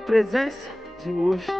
presença de luxo.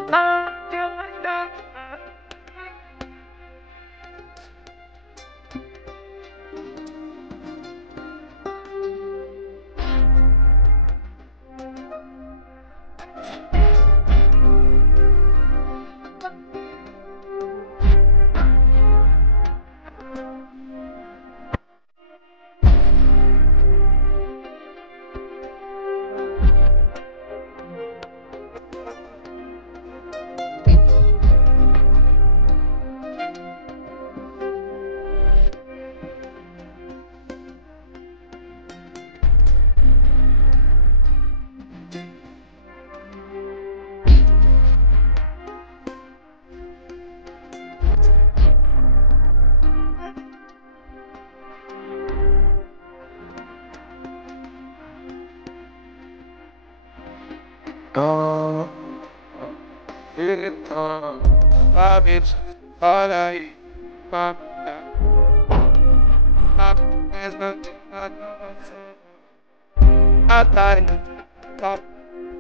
Olha aí,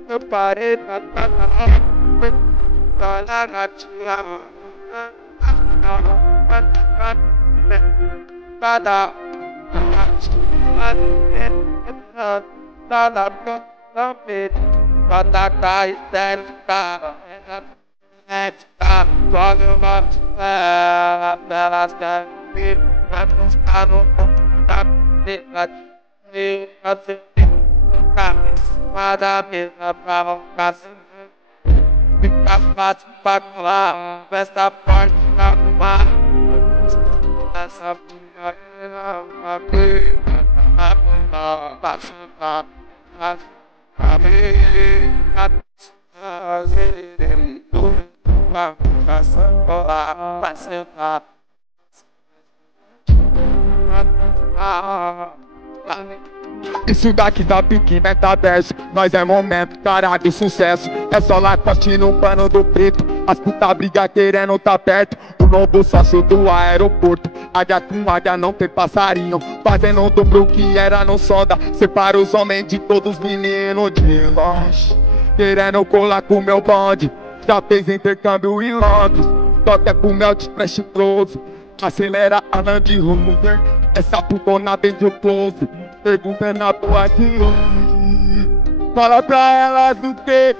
eu parei Festa forte na mar. Essa isso daqui tá pique, meta 10. Nós é momento, caralho, sucesso. É só lá corte no pano do preto. As puta briga querendo tá perto. O novo sócio do aeroporto. Águia com águia não tem passarinho. Fazendo dobro que era no sonda. Separa os homens de todos os meninos de longe. Querendo colar com meu bonde. Já fez intercâmbio em Londres. Toca com mel de fresh close. Acelera a Land Rover. Essa putona vem de close. Pergunta na boa de hoje. Fala pra elas o que